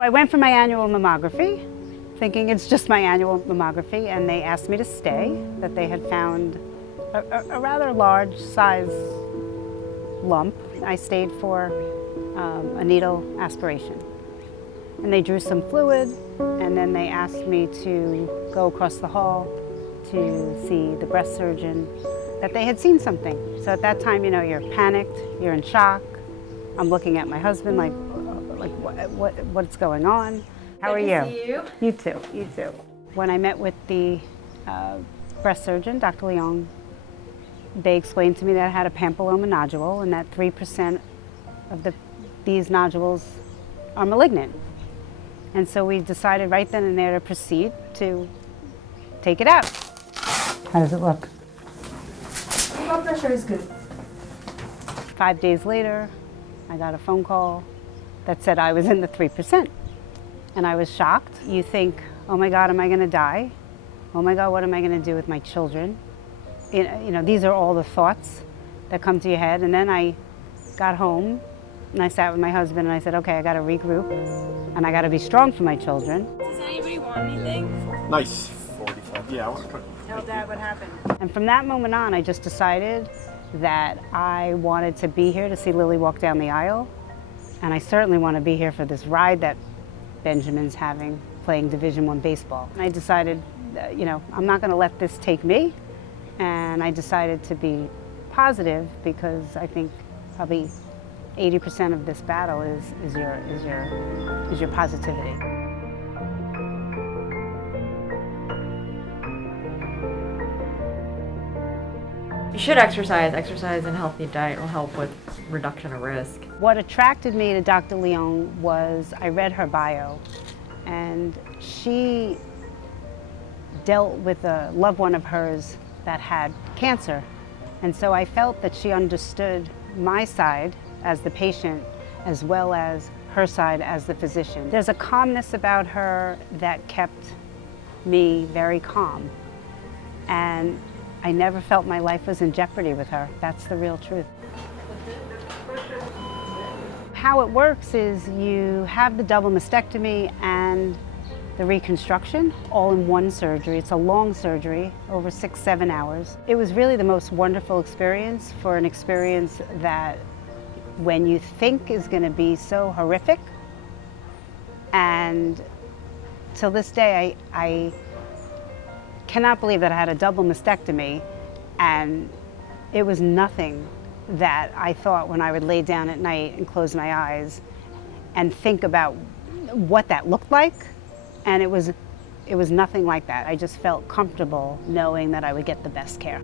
I went for my annual mammography, thinking it's just my annual mammography, and they asked me to stay, that they had found a rather large size lump. I stayed for a needle aspiration. And they drew some fluid, and then they asked me to go across the hall to see the breast surgeon, that they had seen something. So at that time, you know, you're panicked, you're in shock. I'm looking at my husband like what's going on? How are you? Good to see you. You too, you too. When I met with the breast surgeon, Dr. Leong, they explained to me that I had a papilloma nodule and that 3% of these nodules are malignant. And so we decided right then and there to proceed to take it out. How does it look? Blood pressure is good. 5 days later, I got a phone call that said I was in the 3%. And I was shocked. You think, oh my God, am I gonna die? Oh my God, what am I gonna do with my children? You know, these are all the thoughts that come to your head. And then I got home and I sat with my husband and I said, okay, I gotta regroup and I gotta be strong for my children. Does anybody want anything? Nice. 45. Yeah, I want to cook. Tell Dad what happened. And from that moment on, I just decided that I wanted to be here to see Lily walk down the aisle. And I certainly want to be here for this ride that Benjamin's having, playing Division I baseball. And I decided, you know, I'm not going to let this take me. And I decided to be positive because I think probably 80% of this battle is your positivity. You should exercise. Exercise and healthy diet will help with reduction of risk. What attracted me to Dr. Leong was I read her bio, and she dealt with a loved one of hers that had cancer. And so I felt that she understood my side as the patient as well as her side as the physician. There's a calmness about her that kept me very calm. And I never felt my life was in jeopardy with her. That's the real truth. How it works is you have the double mastectomy and the reconstruction all in one surgery. It's a long surgery, over 6-7 hours. It was really the most wonderful experience, for an experience that when you think is going to be so horrific, and till this day I cannot believe that I had a double mastectomy, and it was nothing that I thought when I would lay down at night and close my eyes and think about what that looked like, and it was nothing like that. I just felt comfortable knowing that I would get the best care.